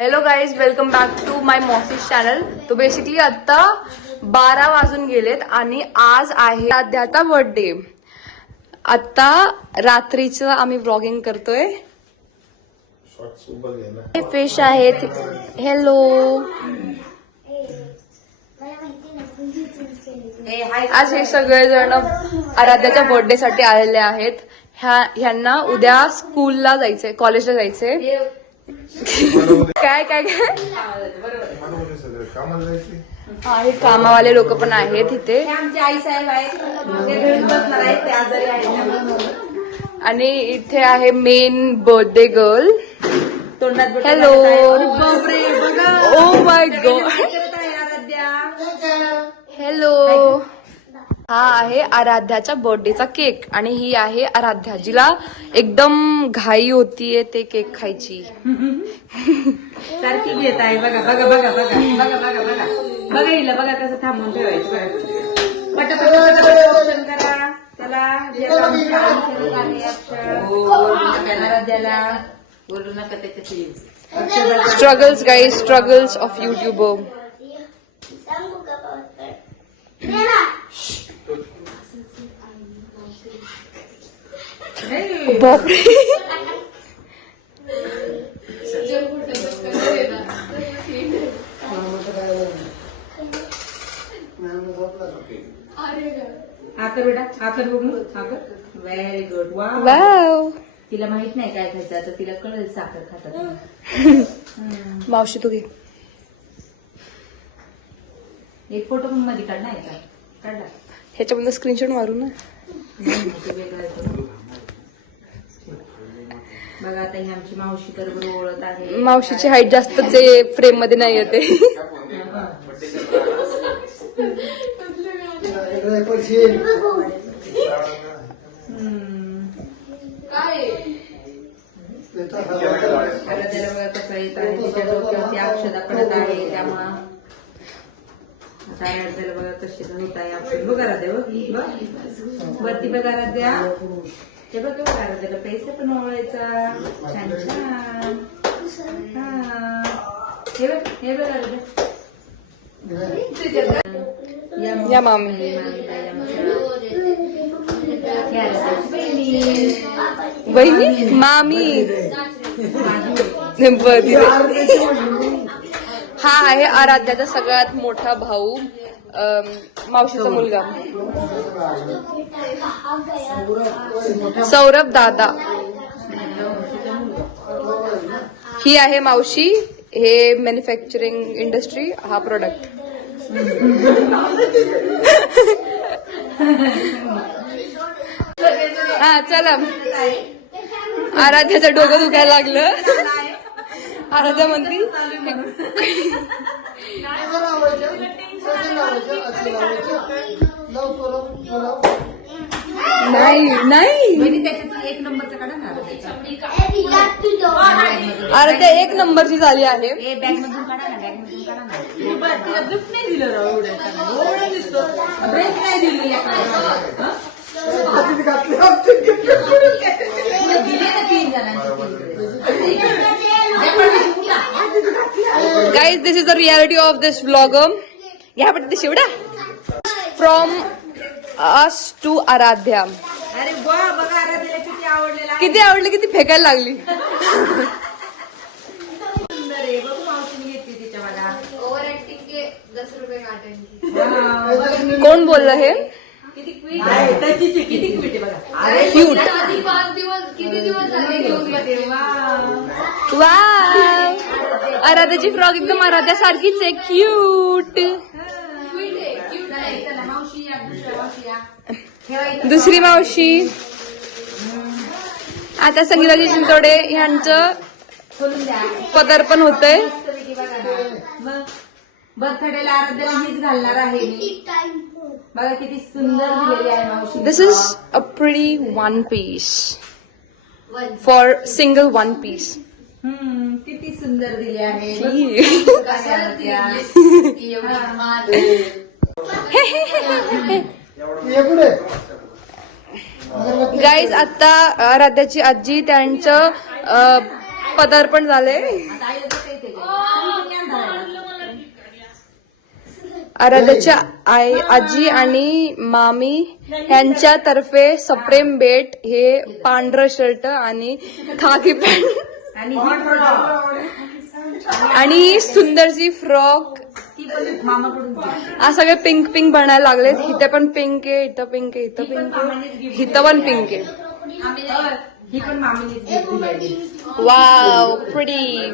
Hello guys welcome back to my mosses channel तो basically आता बारा वाजून गेलेत आणि आज आहे आद्याचा बर्थडे आता रात्रीचं आम्ही ब्लॉगिंग करतोय. हे फिश आहेत. हॅलो आज हे सगळेजण आराध्याच्या बर्थडे साठी आलेले आहेत. ह्या ह्यांना उद्या स्कूलला जायचंय कॉलेजला जायचंय. काय काय काय? कामावाले लोक पण आहेत इथे. आणि इथे आहे main birthday girl hello oh my God hello हा आहे आराध्याच्या बर्थडेचा केक आणि ही आहे आराध्या. जिला एकदम घाई होतीये ते केक खायची. सारखी घेत आहे. बघा बघा बघा बघा बघा बघा बघा. बघा हिला बघा कसं थांबून ठेवायचं. बघा. पट पट पट पट पोषण करा चला बोलू नका त्याच्यात struggles guys struggles of YouTuber बापरे आकर बेटा आकर बघू आकर. व्हेरी गुड वाव तिला माहीत नाही काय खायचं आता तिला कळेल साखर खातात मावशी तू घे. एक फोटो पण मध्ये काढ नाही का काढला ह्याच्याबद्दल स्क्रीनशॉट मारू ना. बघा आता ही आमची मावशी तर आहे. मावशीची हाईट जास्तच फ्रेममध्ये नाही येते त्याला बघा कसं येत आहे. तिच्या डोक्यावरती अक्षदा पडत आहे त्यामुळं आता बघा कशी होत आहे. बघ आराध्या बघ. वरती बघ आराध्या ते बघ बघ आराध्याला पैसे पण ओळायचा छान छान. हा. हे बघ हे बघ आराध्या या या मामी. बहिणी. मामी. हा आहे आराध्याचा सगळ्यात मोठा भाऊ. मावशीचा मुलगा. सौरभ दादा. ही आहे मावशी. हे मॅन्युफॅक्चरिंग इंडस्ट्री हा प्रोडक्ट हा चला. आराध्याचं डोकं दुखायला लागलं. आराध्या म्हणती नाही। नाही बहिणी त्याच्यातून एक नंबरचा काढा ना। आराध्याचा. आराध्या एक नंबरची झाली आहे। ए बॅग मधून काढा ना बॅग मधून काढा ना. तिला गिफ्ट नाही दिलं राव एवढं. एवढं दिसतो. ड्रेस नाही दिली एखाद्याला. हं? तुला दिले ना तीन जणांचे guys this is the reality of this blog घ्या पडते शिवडा फ्रॉम अस टू आराध्या अरे बघा आराध्याला किती आवडलेला. किती आवडली किती फेकायला लागली. सुंदर आहे. बघू मावशीने घेतली तिच्या मला. कोण बोललं हे? किती क्वीट आहे आहे, किती क्वीट आहे बघा. अरे क्यूट वा. आराध्याची फ्रॉक एकदम आराध्या सारखीच आहे. क्यूट मावशी या दुसऱ्या मावशी या दुसरी मावशी. आता संगीताजी खोलून द्या पदार्पण होतंय. बर्थडेला आराध्याला मीच घालणार आहे मी. बघा किती सुंदर दिलेली आहे मावशी. This is a pretty one piece for single one piece किती सुंदर दिली आहे. गाईज आता आराध्याची आजी त्यांचं पदार्पण झाले आराध्याच्या आई आजी आणि मामी यांच्यातर्फे सप्रेम बेट हे पांढरं शर्ट आणि खाकी पॅन्ट. आणि ही फ्रॉक. आणि सगळे पिंक पिंक बनायला लागलेत. इथे पण पिंक आहे इथं पिंक आहे इथं पिंक आहे. इथं पण पिंक आहे. वाव प्रिटी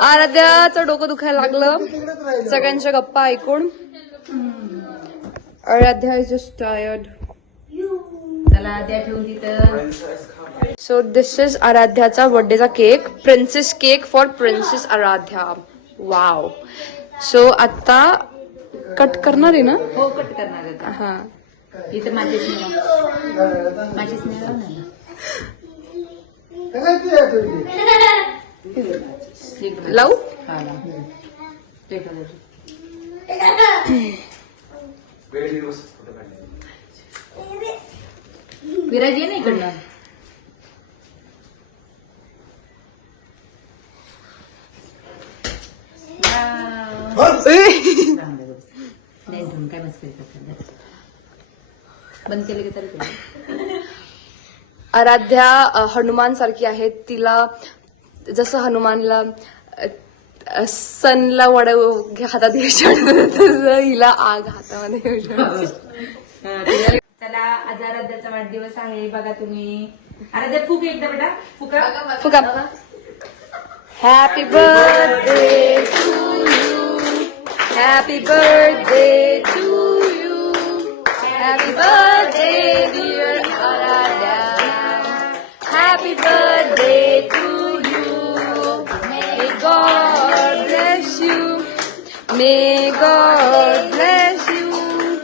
आराध्याचं डोकं दुखायला लागलं. सगळ्यांच्या गप्पा ऐकून. आराध्या इज जस्ट टायर्ड चला द्या ठेवून तिथं. सो दिस इज आराध्याचा बर्थडेचा cake princess cake for princess Aradhya wow so आता कट करणार आहे ना हो कट करणार आहे. हा इथं माझी स्नेह माझी स्नेह लाव ना. एक मिनिट. लावू हा, लाव. ते कलर. विराज ये ना इकडनं राहून दे बस. नाही ठेवून काय मस्करी करतात. बंद केलं की चालू आराध्या हनुमान सारखी आहे तिला जसं हनुमानला सनला वड हातात तसं हिला आग हातामध्ये घ्यायची. चला आज आराध्याचा वाढदिवस आहे. बघा तुम्ही. आराध्या फुक एकदा बेटा. फुका. फुगा happy birthday to you happy birthday to Happy birthday dear Aaradhya happy birthday to you may God bless you may God bless you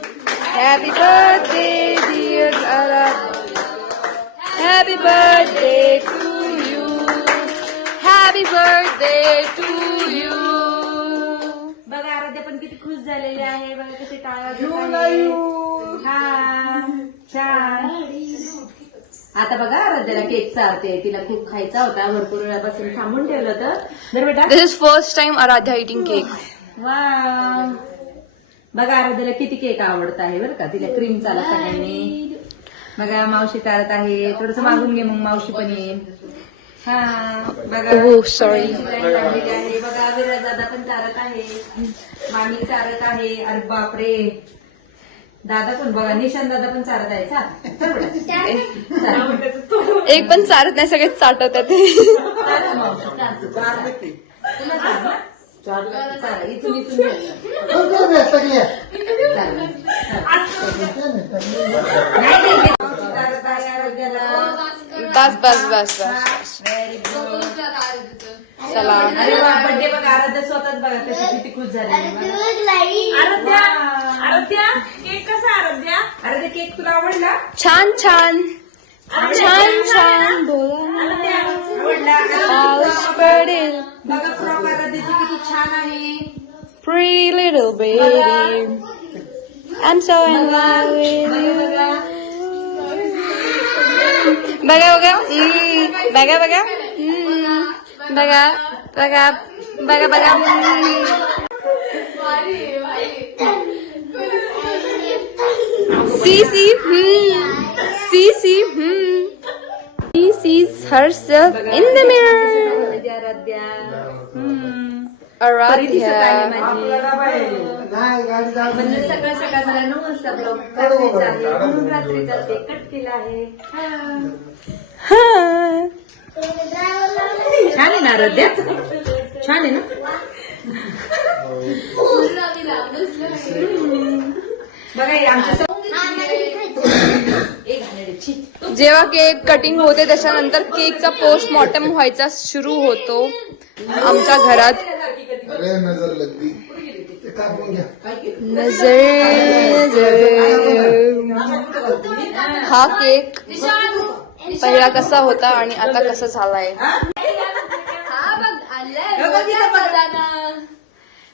happy birthday dear Aaradhya Happy birthday to you. Happy birthday to you. बघा आराध्या पण किती खुश झालेली आहे बघा कशी टाळा हा छान आता बघा आराध्याला केक चालते तिला खूप खायचा होता. भरपूर वेळापासून थांबून ठेवलं होतं. तर बेटा. This is first time Aradhya eating cake. वा बघा आराध्याला किती केक आवडत आहे बरं का? तिला क्रीम चालत सगळ्यांनी. बघा मावशी चालत आहे. थोडस मागून घे मग मावशी पण येईल. हा बघा. Oh, line लागलेली आहे. बघा विराज दादा पण चालत आहे. मामी चालत आहे. अरे बापरे. दादा पण बघा निशांत दादा पण चालत आहे चाल चल बेटा. चाल. एक पण चारत नाही सगळे चाटत. तुला ना? इथून इथून घ्यायचं. नाही, नाही, नाही. आहे आरोग्याला. बस बस बस बस. चला. अरे वा बर्थडे बघा. आराध्या स्वतःच बघा कशी किती खुश झाली. आराध्या आराध्या केक कसा आराध्या? आराध्या केक तुला आवडला? छान छान. छान छान बोला ना. आराध्या आवडला पाऊस पडेल. बघा फ्रॉक आराध्याची किती छान आहे. Pretty little baby. I'm so in love with बघा you. बघा. बघा बघा. हम्म. बघा. बघा हम्म. बघा बघा बघा बघा हम्म. सी सी हम्म. सी सी हम्म. She sees herself in the mirror. माझी आराध्या हम्म. परी दिसत आहे Aradhya. माझी म्हणजे सकाळ सकाळ मला नऊ वाजता ब्लॉग करायचा आहे म्हणून रात्रीचा ते कट केला आहे हा. हा. छान आहे ना आराध्या छान आहे ना बघा आमच्या. जेव्हा केक कटिंग होते त्याच्यानंतर केकचा पोस्टमॉर्टम व्हायचा सुरू होतो आमच्या घरात नजर नजर. हा केक पहिला कसा होता आणि आता कसा झालाय?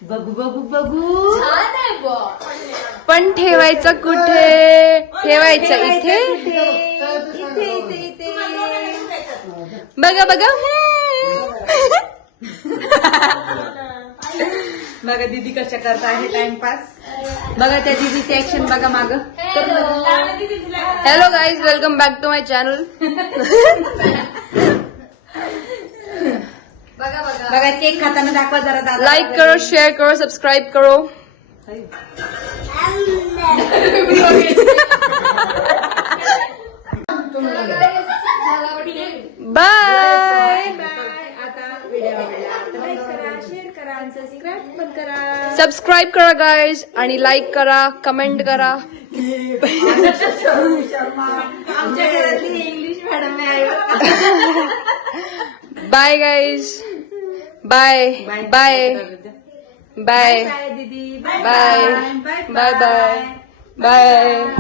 बघू बघू बघू पण ठेवायचं कुठे? ठेवायचं इथे? इथे इथे इथे. बघा बघा. बघा दीदी कशा करत आहे टाइमपास बघा त्या दीदीची ऍक्शन बघा माग. Hello guys welcome back to my channel बघा केक खाताना दाखवा जरा दादा. लाईक करो शेअर करो सबस्क्राईब करो बाय आता व्हिडिओ आवडला तर लाईक करा शेअर करा आणि सबस्क्राईब पण करा. सबस्क्राईब करा गाईज आणि लाईक करा कमेंट करा. आमच्या घरातली English madam bye guys bye bye bye bye दीदी बाय बाय बाय बाय